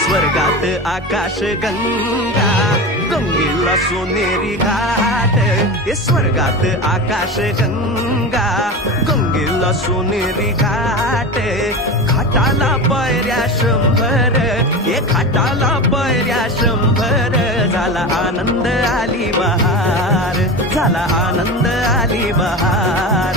स्वर्गात आकाश गंगा, गंगेला सोनेरी घाट. हे स्वर्गात आकाश गंगा, गंगेला सोनेरी घाट. घाटाला पायऱ्या 100, हे घाटाला पायऱ्या 100. झाला आनंद आली बहार, झाला आनंद आली बहार.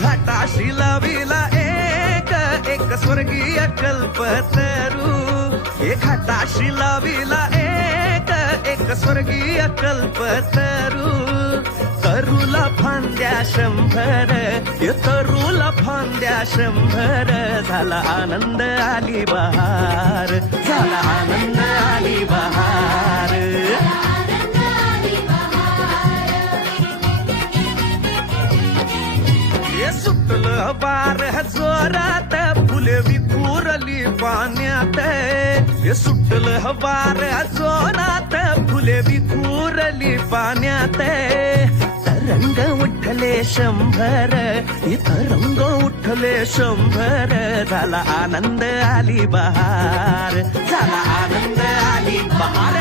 घाटाशी लाविला एक स्वर्गीय कल्पतरू. हे घाटाशी लाविला एक स्वर्गीय कल्पतरू. तरूला फांद्या 100, हे तरूला फांद्या 100. झाला आनंद आली बहार, झाला आनंद आली बहार. सुटलं बार जोरात, फुले विखुरली पाण्यात. हे सुटलं बार जोरात, फुले विखुरली पाण्यात. तरंग उठले 100, हे तरंग उठले 100. झाला आनंद आली बहार, झाला आनंद आली बहार.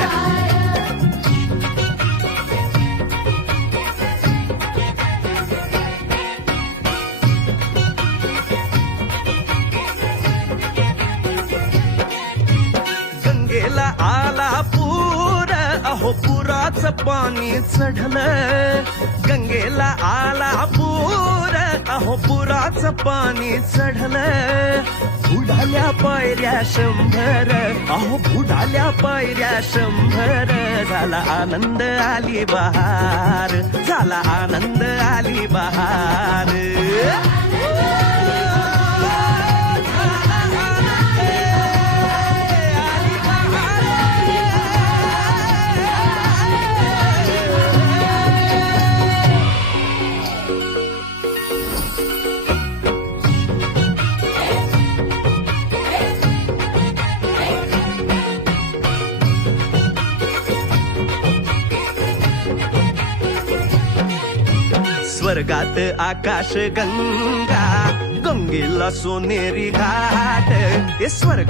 गंगेला आला पूर, अहो पुराचं पाणी चढलं. गंगेला आला पूर, अहो पुराचं पाणी चढलं. बुडाल्या पायऱ्या 100, अहो बुडाल्या पायऱ्या 100. झाला आनंद आली बहार, झाला आनंद आली बहार. स्वर्गात आकाश गंगा, गंगेला सोनेरी घाट. हे स्वर्ग